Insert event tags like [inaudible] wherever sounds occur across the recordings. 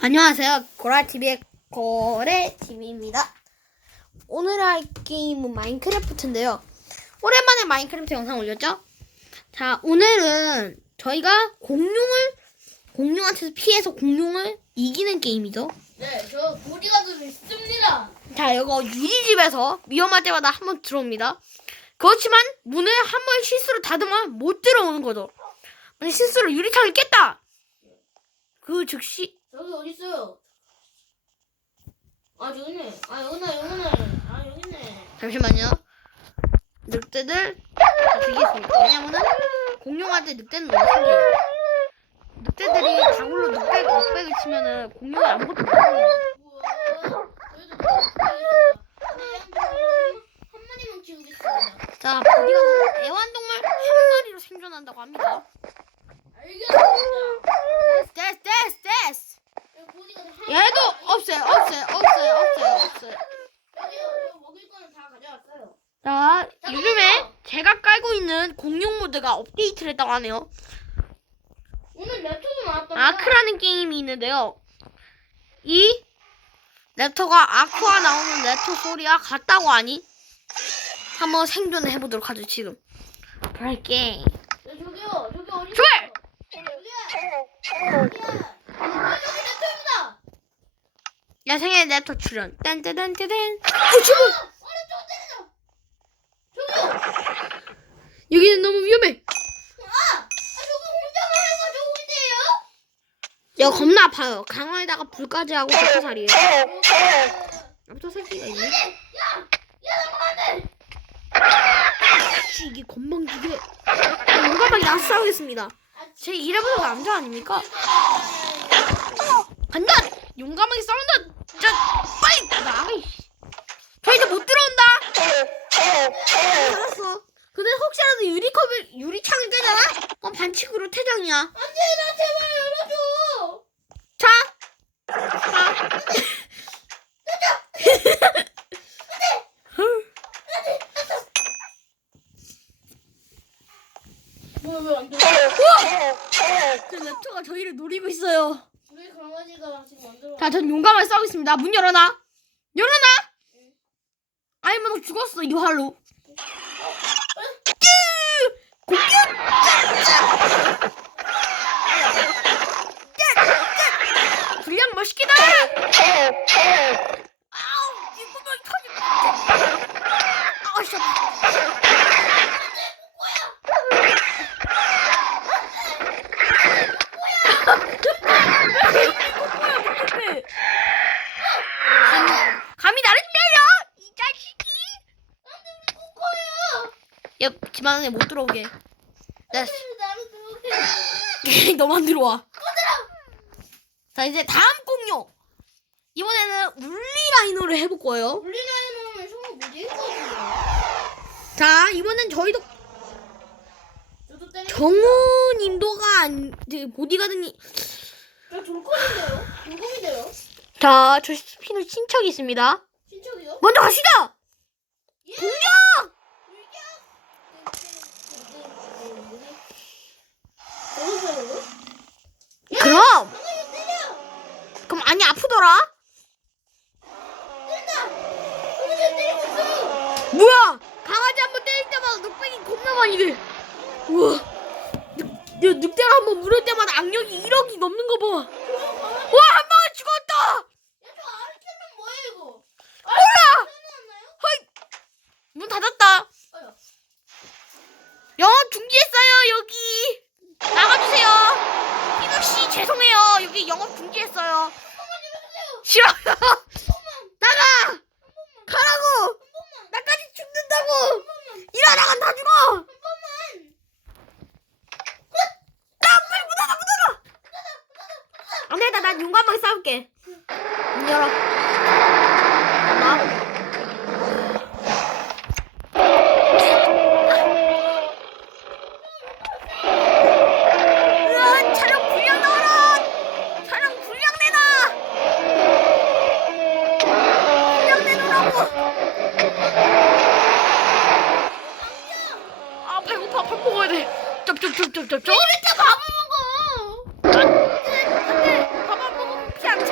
안녕하세요. 고라TV의 고래TV입니다. 오늘 할 게임은 마인크래프트인데요. 오랜만에 마인크래프트 영상 올렸죠? 자, 오늘은 저희가 공룡을, 공룡한테서 피해서 공룡을 이기는 게임이죠. 네, 저 보디가드도 있습니다. 자, 이거 유리집에서 위험할 때마다 한 번 들어옵니다. 그렇지만 문을 한 번 실수로 닫으면 못 들어오는 거죠. 만약 실수로 유리창을 깼다! 그 즉시 저기 어디 있어요? 아 저기네. 아 여기네, 여기네. 아 여기네. 잠시만요. 늑대들 죽이겠습니다. 왜냐면은 공룡한테 늑대는 너무 생겨요. 늑대들이 다굴로 늑대 늑백을 치면은 공룡이 아무것도 못해요. 우와. 저희도 한 마리만 키우겠습니다. 자, 보디가 애완동물 한 마리로 생존한다고 합니다. 알겠습니다. 데스, 데스, 데스. 여기 보디가드 한 얘도 없어요, 없어요, 없어요, 없어요, 없어요. 여기 여기 먹을 거는 다 가져왔어요. 자, 요즘에 제가 깔고 있는 공룡 모드가 업데이트를 했다고 하네요. 오늘 랩터도 나왔답니다. 아크라는 게임이 있는데요. 이 랩터가 아쿠아 나오는 랩터 소리와 같다고 하니 한번 생존을 해보도록 하죠 지금. 브레이킹. 네, 저기요, 저기 어디? 출발! 저기야. 저기야. 아, 저기 랩터입니다. 야생의 랩터 출연. 딴따단따단. 어. 저기요. 여기는 너무 위험해. 야 겁나 아파요. 강화에다가 불까지 하고 랩터살이에요. 랩터 새끼가 있네. 씨, 이게 건방지게. 용감하게 나서 싸우겠습니다. 제 이래보다 남자 아닙니까? 간다! 용감하게 싸운다! 자, 빨리 나가! 이씨. 저 이제 못 들어온다! 알았어. 근데 혹시라도 유리컵을, 유리창을 깨잖아? 그럼 반칙으로 퇴장이야. 안돼, 나 제발 열어줘. 자! 자. 뭐야 왜안 돼? 그 랩터가 저희를 노리고 있어요. 자, 전 용감하게 싸우겠습니다. 문 열어놔! 열어놔! 아니면 너 죽었어, 이 활로. 분량 멋있기다! 아우, 이 구멍이 터질 아우, 씨. 감히 나를 때려! 이 자식이! 코코야. 야, 집 안에 못 들어오게. 됐어. 나를 들어오게. [laughs] 너만 들어와. 자, 이제 다음 공룡! 이번에는 울리라이노를 해볼 거예요. 울리라이는 저거 뭐지? 이거 자, 이번엔 저희도 저도 때리. 정우님도가 안, 저 보디가드니. 저 돌컵인데요? 돌컵인데요? 자, 저 스피너 친척이 있습니다. 신척이요? 먼저 가시다! 예. 공격! 어디서요? 그럼! 그럼 아니 아프더라? 뭐야! 강아지 한 번 때릴 때마다 늑백이 겁나 많이 돼. 우와. 늑, 늑, 늑대가 한 번 물을 때마다 악력이 1억이 넘는 거 봐. 와, 한 방에 죽었다! 야, 저 아르케는 뭐예요, 이거? 몰라! 태어났나요? 문 닫았다. 어여. 영업 중지했어요, 여기. 나가주세요. 피누씨, 죄송해요. 여기 영업 중지했어요. 싫어요. 나가! 가라고! 나까지 죽는다고! 일하다가 다 죽어! 한 번만. 야, 빨리 문 닫아, 문 닫아! 안 되겠다, 난 용감하게 싸울게. 문 열어. 나. 으아, 촬영 분량 넣어라! 촬영 분량 내놔! 분량 내놓으라고! 아, 배고파. 밥 먹어야 돼. 쩝쩝쩝쩝쩝쩝. 이렇게 밥을 먹어. 안 돼! 밥 안 먹으면 피 안 차!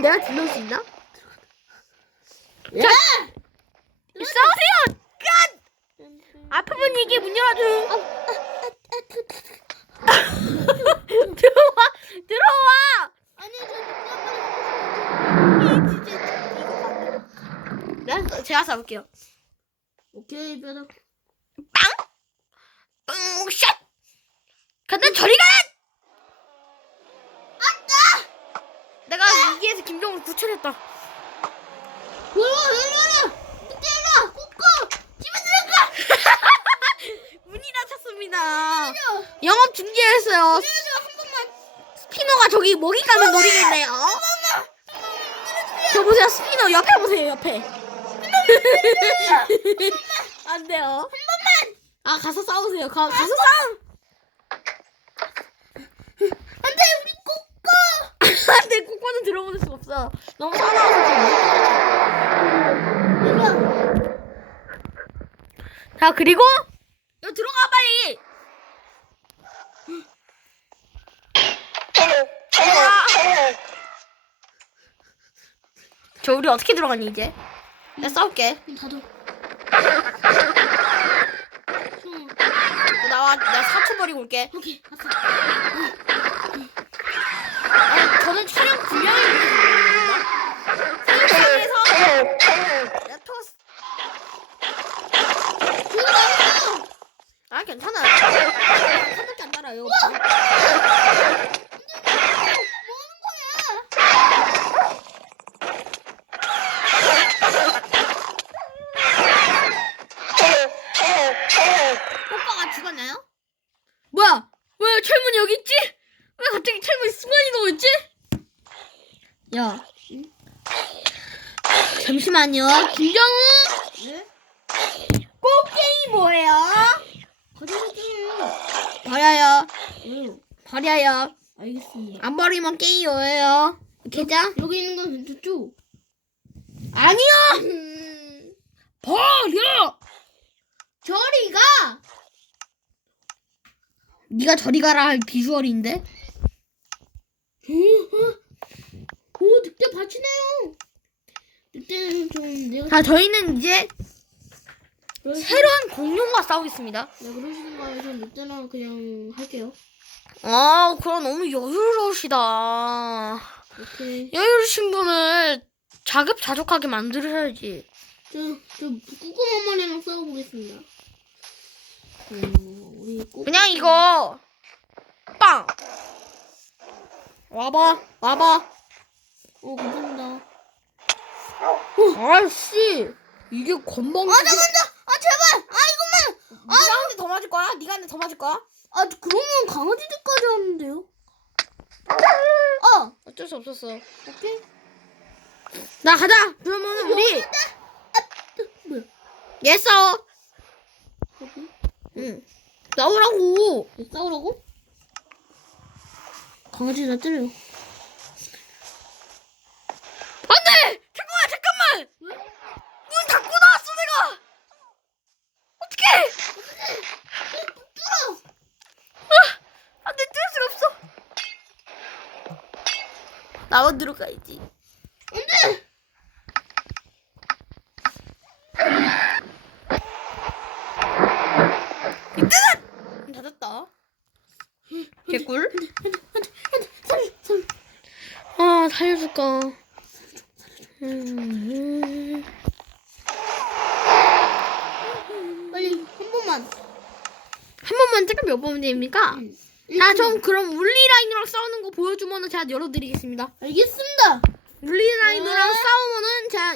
내가 들을 수 있나? 야! 싸우세요! 끝! 아프면 이게 문 열어줘. 들어와! 들어와! 아니 저 진짜 네? 제가 싸울게요. 오케이 뼈다. 뿡! 샷! 간다 저리 가! 아따! 내가 위기에서 김정을 구출했다. 일로 와 일로 와. 그때 일로 와. 꼬꼬. 집에 들어가. [laughs] 문이 닫혔습니다. 영업 중지했어요. 한 번만. 스피너가 저기 먹이 가면 노리겠네요. 저 보세요, 스피너 옆에 보세요, 옆에. [laughs] 안 돼요. 한 번만. 아 가서 싸우세요. 가, 가서 싸우. 안돼 우리 꼬꼬. 안 돼, 꼬꼬는 들어보낼 수 없어. 너무 사나워서 지금. 와. 자 그리고 이거 들어가 빨리. 저 우리 어떻게 들어가니 이제? 내가 싸울게. 문 닫아. 응. 나와, 내가 사초 버리고 올게. 오케이 갔어. 아니, 저는 촬영 토스. 아 괜찮아. 한밖에 안 달아요. 뭐 하는 거야? 오빠가 죽었나요? 뭐야? 왜 철문이 여기 있지? 왜 갑자기 철문이 순간이동을 했지? 야. 잠시만요. 김정우. 네? 꽃게임 뭐예요? 버려요. 왜요? 버려요. 알겠습니다. 안 버리면 게임 뭐예요? 계좌? 여기 있는 건 괜찮죠? 아니요. 음, 버려. 저리 가. 네가 저리 가라 할 비주얼인데. 오 늑대 받치네요. 늑대는 좀 내가 자, 저희는 이제 그러시- 새로운 공룡과 싸우겠습니다. 네, 그러시는 거예요. 전 늑대랑 그냥 할게요. 아, 그럼 너무 여유로우시다. 오케이. 여유로우신 분을 자급자족하게 만들어야지. 저, 저 꾸꾸머머리랑 싸워보겠습니다. 어, 우리 꾸 그냥 이거 빵. 와봐, 와봐. 어, 감사합니다. 아씨, 이게 건방. 아, 잠깐만! 아, 제발! 아, 이것만! 네가 한 대 더 맞을 거야? 네가 한 대 더 맞을 거야? 아, 그러면 강아지들까지 하는데요? 어, 어쩔 수 없었어. 오케이. 나 가자. 그러면 우리 뭐야? 얘 싸워. 응. 싸우라고. 왜 싸우라고? 강아지 나 때려요. 안돼. 잠깐만, 잠깐만. 문 닫고 나왔어 내가. 어떡해? 뚫어! 안돼 뜰 수가 없어. 나와 들어가야지. 안 돼! 문 닫았다. 개꿀. 아 살려줄까. 음, 빨리, 한 번만. 한 번만 찍으면 몇 번째입니까? 응. 자, 좀 그럼 울리라인이랑 싸우는 거 보여주면 은 제가 열어드리겠습니다. 알겠습니다. 울리라인이랑 네. 싸우면은 제가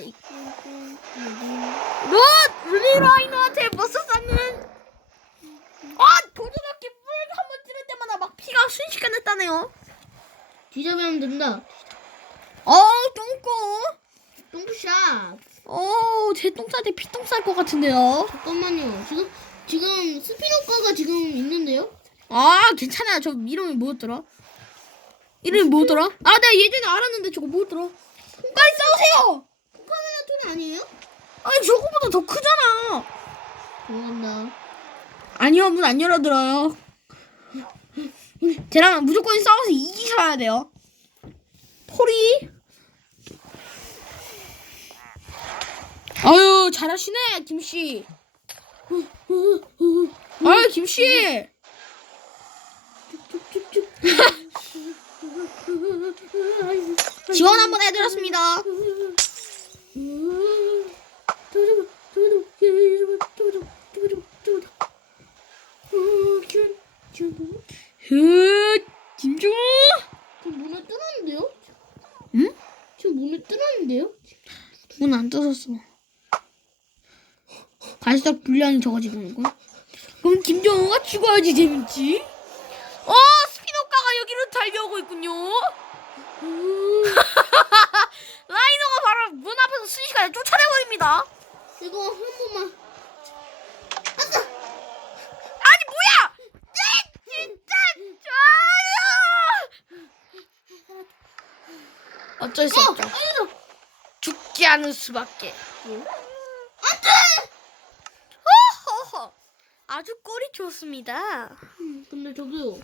롯 울리라인한테 버스 쌌는 아 도전학교 물한번 찌를 때마다 막 피가 순식간에 따네요. 뒤잡으면 된다. 어 똥꼬. 똥샷. 어제 똥쌀때 피똥 쌀 것 같은데요. 잠깐만요. 지금, 지금 스피노과가 지금 있는데요? 아 괜찮아요. 저 이름이 뭐였더라? 이름이 뭐였더라? 아 내가 예전에 알았는데 저거 뭐였더라? 빨리 싸우세요. 카메라 톤 아니에요? 아니 저거보다 더 크잖아. 죄송합니다. 아니요 문 안 열어들어요. 쟤랑 무조건 싸워서 이기셔야 돼요. 폴이 아유 잘하시네 김씨. 아유 김씨. 지원 한번 해드렸습니다. 흐 김종우. 지금 문을 뚫었는데요? 응? 지금 문을 뚫었는데요? 문안 뜯었어. 갈수록 분량이 적어지는 걸. 그럼 김정우가 죽어야지 재밌지. 어 여기로 달려오고 있군요. [laughs] 라이너가 바로 문 앞에서 순식간에 쫓아내버립니다. 이거 한 번만. 아니 뭐야? 네, 진짜 좋아요. 어쩔 수 없죠. 죽지 않을 수밖에. 호호호. 아주 꼴이 좋습니다. 음, 근데 저기요.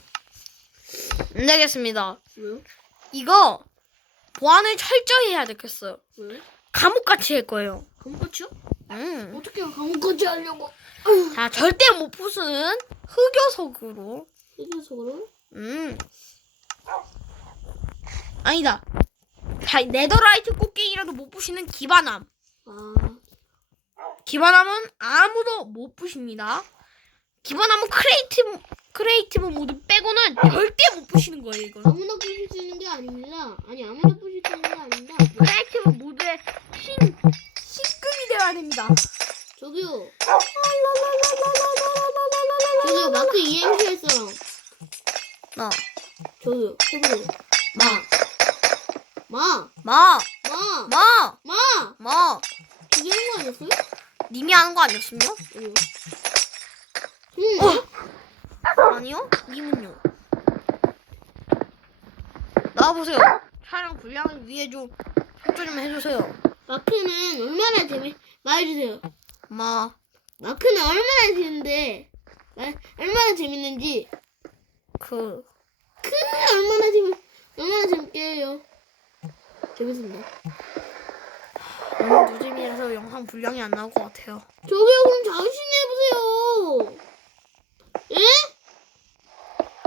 안 되겠습니다. 왜요? 이거 보안을 철저히 해야 되겠어요. 왜? 감옥같이 할 거예요. 감옥같이요? 음. 어떻게 감옥같이 하려고? 자, 절대 못 부수는 흑요석으로. 해줘서그러 음. 아니다. 자, 네더라이트 꽃게이라도 못 부시는 기반함. 아, 기반함은 아무도 못 부십니다. 기반함은 크리에이티브 크리에이티브 모드 빼고는 절대 못 부시는 거예요, 이건. 아무나 부실 수 있는 게 아닙니다. 아니 아무나 부실 수 있는 게 아닙니다. 크리에이티브 모드의 신 신급이 되어야 됩니다. 저기요. 저기요 마크 할 사람. 어. 저기요. 저기요. 마. 마. 마, 마. 마, 마. 마. 저기 하는 거 아니었어요? 님이 하는 거 아니었습니까? 아니요. 음. 아니요? 님은요? 나와보세요. 촬영 분량을 위해 좀 협조 좀 해주세요. 마크는 얼마나 재미 말해주세요. 마, 마크는 얼마나 재밌는데 말- 얼마나 재밌는지 그, 그 얼마나 재밌 얼마나 재밌게 해요. 재밌습니다. 너무 노잼이라서 영상 분량이 안 나올 것 같아요. 저기요 그럼 자신이 해보세요. 예?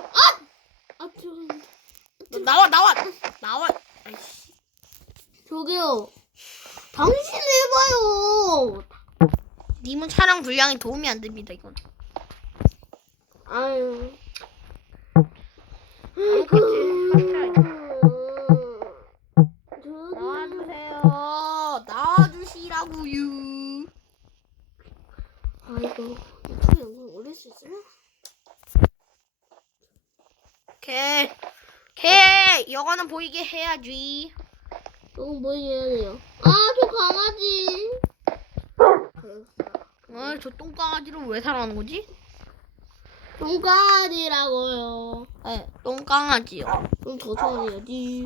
아! 아 저, 너 나와, 나와! 나와! 아이씨. 저기요. 당신 해봐요. 님은 촬영 분량이 도움이 안 됩니다, 이건. 아유. 나와주세요. 나와주시라고요. 아이고 유튜브 영상 올릴 수 있어요? 오케이. 오케이. 이거는 보이게 해야지. 이건 뭐 해야 돼요? 아 저 강아지. 어, 저 똥강아지를 왜 사랑하는 거지? 동강아지라고요. 네, 똥강아지요. 그럼 더 좋아해야지.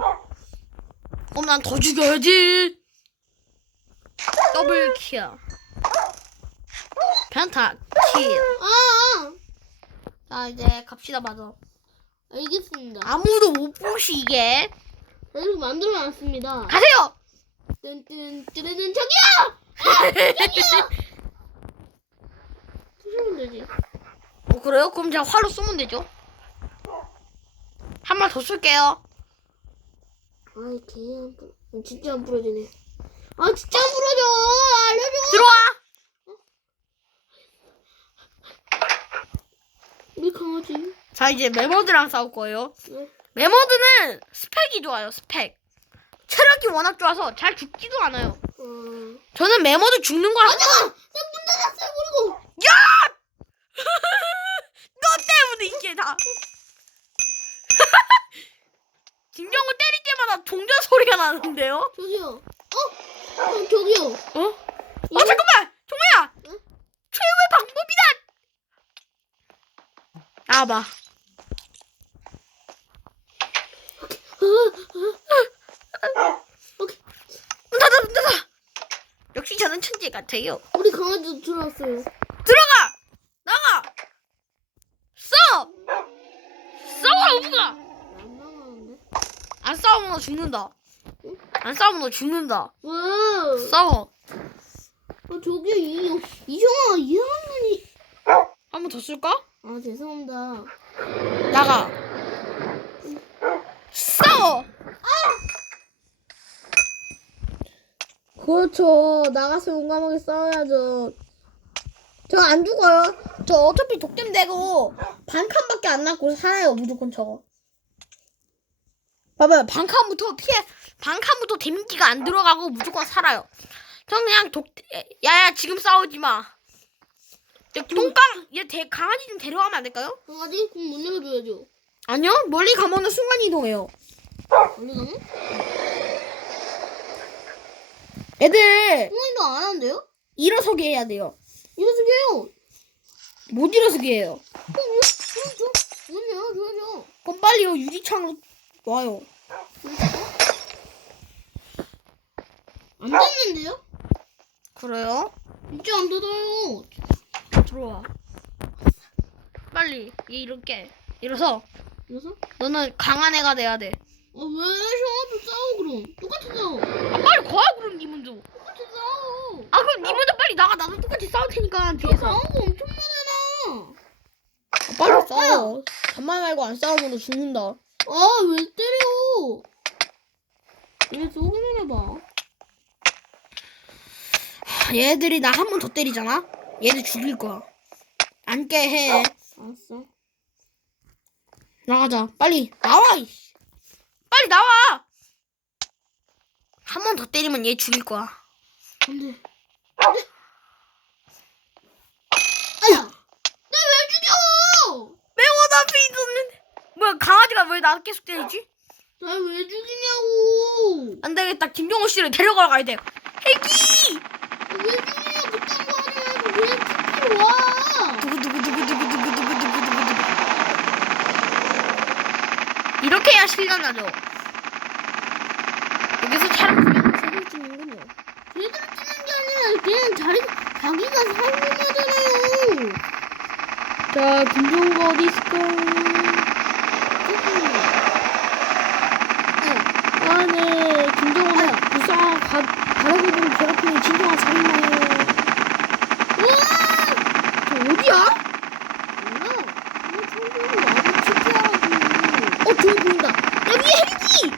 그럼 난 더 죽여야지. 더블 킬. 변타 킬. 아, 자, 이제 갑시다, 맞아. 알겠습니다. 아무도 못 보시게. 자, 이렇게 만들어놨습니다. 가세요! 뜬뜬 뜨르는 저기요! 아, 저기요! [laughs] 부수면 되지. 어, 그래요? 그럼 제가 화로 쏘면 되죠? 한 발 더 쏠게요. 아이 개안 부러. 진짜 안 부러지네. 아 진짜 안 부러져. 알려줘. 들어와! 우리 강아지. 자, 이제 메모드랑 싸울 거예요. 네. 메모드는 스펙이 좋아요, 스펙. 체력이 워낙 좋아서 잘 죽지도 않아요. 어. 저는 메모드 죽는 거랑 아 잠깐. 나문 닫았어요 그리고. 야! [laughs] 너 때문에 이게 다. [laughs] 김정우 때릴 때마다 동전 소리가 나는데요? 저기요. 어? 어 저기요. 어? 어 잠깐만, 종우야. 응? 최후의 방법이다. 나와봐. 오케이. 문 닫아, 문 닫아. 역시 저는 천재 같아요. 우리 강아지도 들어왔어요. 들어가, 나가. 써. 싸워, 우가. 안 나가는데? 안 싸우면 너 죽는다. 안 싸우면 너 죽는다. 왜? 싸워. 어, 저기 이 이형아 이형이 한 번 더 쓸까? 아 죄송합니다. 나가. 싸워. 그렇죠. 나가서 용감하게 싸워야죠. 저 안 죽어요. 저 어차피 독점 되고 반 칸밖에 안 남고 살아요. 무조건 저거. 봐봐요. 반 칸부터 피해, 반 칸부터 데미지가 안 들어가고 무조건 살아요. 전 그냥 독, 야야 지금 싸우지 마. 저 똥깡, 얘 대, 강아지 좀 데려가면 안 될까요? 강아지 그럼 못 내려줘야죠. 아니요. 멀리 가면은 순간 이동해요. 원래 가면? 애들 순간이도 안 하는데요? 일어서게 해야 돼요. 이러서 해요. 못 일어서게 해요. 그럼 저못 내려줘야죠. 그럼 빨리요. 유리창으로 와요. 안 됐는데요? 그래요? 진짜 안 닫아요. 들어와. 빨리 얘 이렇게 일어서. 그래서? 너는 강한 애가 돼야 돼. 아, 왜 형아도 싸워 그럼? 똑같이 싸워. 아 빨리 가 그럼 니 먼저. 똑같이 싸워. 아 그럼 니 먼저 빨리 나가. 나도 똑같이 싸울 테니까 뒤에서. 싸운 거 엄청 많아. 빨리 싸워. 간만 말고 안 싸우면 너 죽는다. 아, 왜 때려? 왜 쏘기만 해봐. 하, 얘들이 나 한 번 더 때리잖아. 얘들 죽일 거야. 앉게 해. 알았어. 나가자. 빨리 나와. 이씨. 빨리 나와! 한 번 더 때리면 얘 죽일 거야. 안 돼. 안 돼. 아야! 나왜 죽여! 매워 나 페이드 없는데. 뭐야, 강아지가 왜 나를 계속 때리지? 나 왜 죽이냐고! 안 되겠다. 김종호 씨를 데려가러 가야 돼. 헬기! 왜 죽이냐 못한 거 아니야! 왜 죽이러 와! 누구, 누구, 누구, 누구. 이렇게 해야 실감 나죠. 여기서 차를 보면 사진 찍는군요. 제대로 찍는 게 아니라 그냥 자리, 자기가 살고 하잖아요! 자, 김정호가 어디 있을까? 아, 네. 김정호는 불쌍한 가, 가로구분 괴롭히는 진정한 살인마예요. 우와! 저 어디야? 몰라. 이거 청소를 나도 지켜야지. 어, 저기 보인다. 여기 헬기!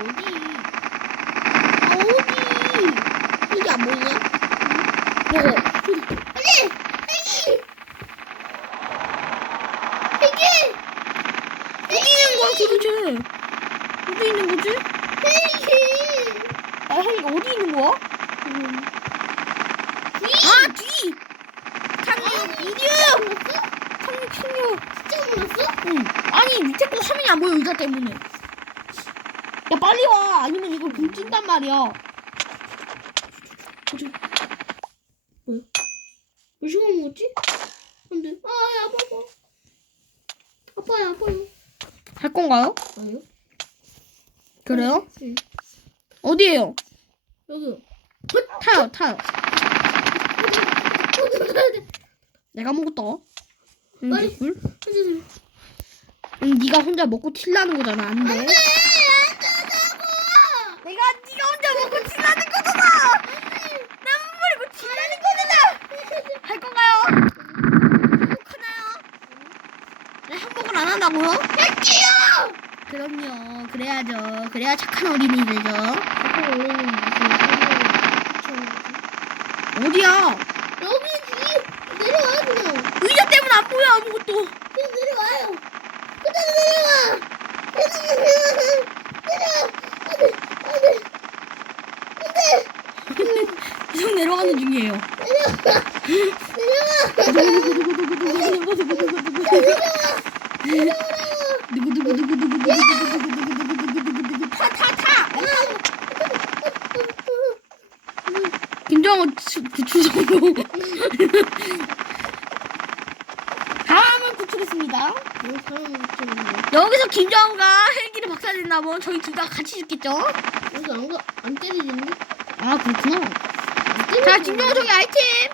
어디? 아, 어디? 헬기 안 보이냐? 요거. 빨리! 헬기! 헬기! 어디 있는 거야, 도대체? 어디 있는 거지? 헬기! 아, 헬기 어디 있는 거야? 뒤! 아, 뒤! 이륙! 몰랐어? 탕육, 신육. 진짜 몰랐어? 응. 아니, 밑에 거 화면이 안 보여, 의자 때문에. 야, 빨리 와. 아니면 이거 불 찐단 말이야. 어디? 몇 시간 먹었지? 안 돼. 아, 야, 아파, 아파. 아파요, 아파요. 할 건가요? 아니요? 그래요? 응. 어디에요? 여기요. 타요, 타요. 내가 먹었다. 응, 빨리. 불? 응, 네가 혼자 먹고 틸라는 거잖아. 안 돼. 내가 네가 혼자 먹고 틸라는 거잖아. 나만 버리고 틸라는 거잖아. 할 건가요? 행복하나요? 네, 행복을 안 한다고요? 할게요! 그럼요. 그래야죠. 그래야 착한 어린이 되죠. 어디야? 여기 뒤 내려와요 그냥 의자 때문에 안 보여 아무것도. 그냥 내려와요 그냥 내려와 내려와 내려와 계속 내려가는 중이에요. 김정은 구출성공. 다음은 구출했습니다. 여기서 김정은가 헬기를 박살낸다면 저희 둘 다 같이 죽겠죠? 아무도 안, 가, 안 때리는데? 아 그렇구나. 자 진정아 저기 아이템!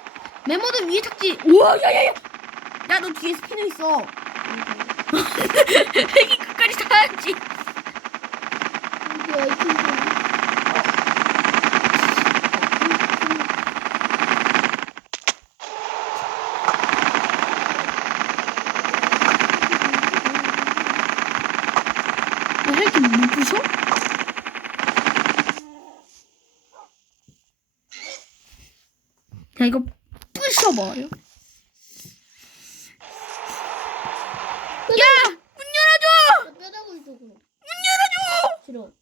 메모드 위에 착지. 우와 야야야! 야 너 뒤에 스피너 있어. [laughs] 핵이 끝까지 타야지. 여기 아이템 좀. 어, 헬기 못 부셔? 이거 부셔버려. 야! 문 열어줘! 뼈다귀 쪽으로. 문 열어줘! 싫어. 문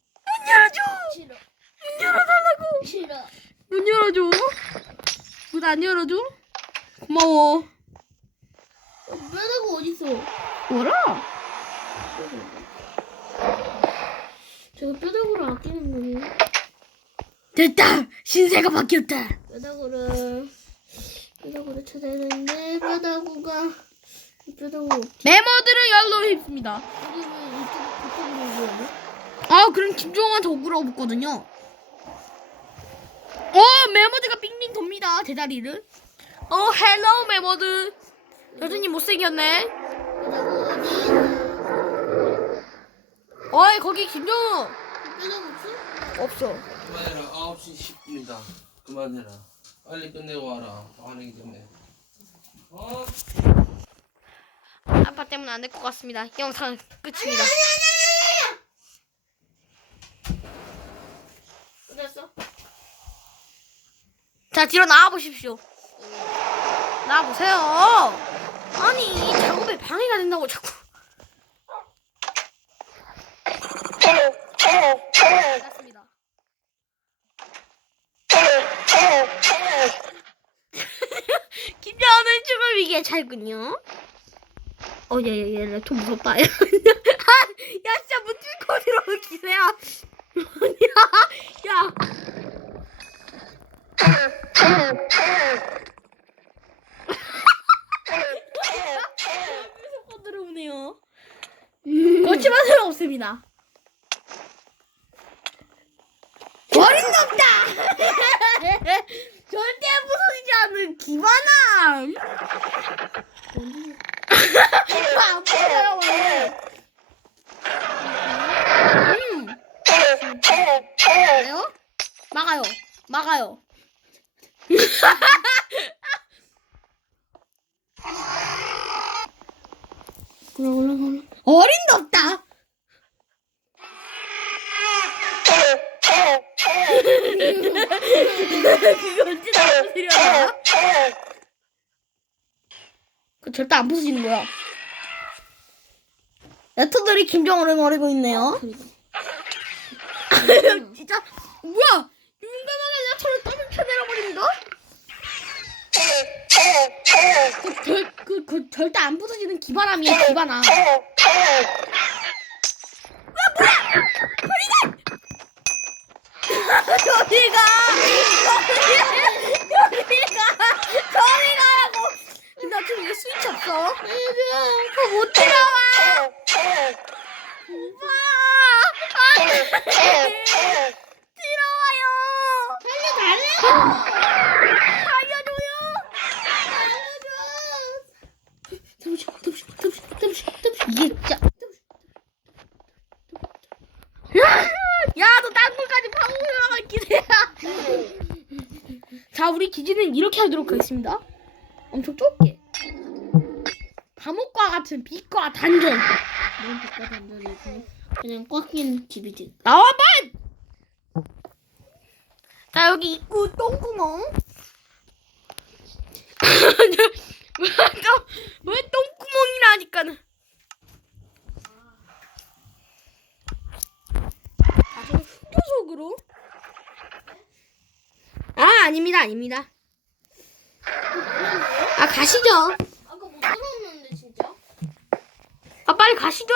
열어줘! 싫어. 문 열어달라고! 싫어. 문 열어줘. 문 안 열어줘? 고마워. 어, 뼈다귀 어딨어? 뭐라? 제가 뼈다귀를 아끼는 거니? 됐다! 신세가 바뀌었다! 찾아야 되는데 뼈다귀가 뼈다귀 없지. 메모들을 열로 휩습니다. 여기 왜 이쪽 그쪽으로 오냐? 아, 그럼 김종환한테 억울하고 붙거든요. 어, 메모드가 빙빙 돕니다. 대다리를. 어, 헬로 메모드. 여전히 못생겼네. 어디? 어이, 거기 김종우. 없어? 없어. 그만해라 9시 10분이다 그만해라 빨리 끝내고 와라 하기 때문에 어? 아빠 때문에 안 될 것 같습니다. 이 영상은 끝입니다. 끝났어? 자, 뒤로 나와 보십시오. 나와 보세요. 아니, 작업에 방해가 된다고 자꾸. 끝났습니다. 김정은 잘군요. 어, 야, 야, 야, 좀 무섭다. 야, 야, 진짜 무찔 거리로 기세야. 야, 야. 무섭고 들어오네요. 거치만 소용 없습니다. 절대 이거 안 보여요, 원래. 음. 막아요? 막아요. 막아요. 올라 올라 올라. 어림도 없다! [laughs] 그거 다 부수려나? 그 절대 안 부서지는 거야. 레터들이 김정은을 노리고 있네요. [laughs] 진짜 뭐야? 용감하게 레터를 떠밀쳐 내려버린다? 그, 절, 그, 그 절대 안 부서지는 기반함이야 기반함. 저리가! 저리가! [laughs] 저리가라고! 나 지금 이거 스위치 없어? 어, 못 들어와! 오빠! 안 돼! 들어와요! 살려줘요! 잠시만 잠시만 잠시만 잠시만 잠시만. 이게 진짜. 야, 너 땅굴까지 파고 올라갈 기세야. 자, 우리 기지는 이렇게 하도록 하겠습니다. 엄청 좁게. 감옥과 같은 빛과 단전. 뭔 빛과 단절이고 그냥 꽉낀 집이지. 나와봐! 자, 여기 입구 똥구멍. [laughs] 왜, 똥구멍이라니까는. 흑교 속으로. 아, 아닙니다, 아닙니다. 아, 가시죠. 아까 못 들어오는데 진짜? 아, 빨리 가시죠.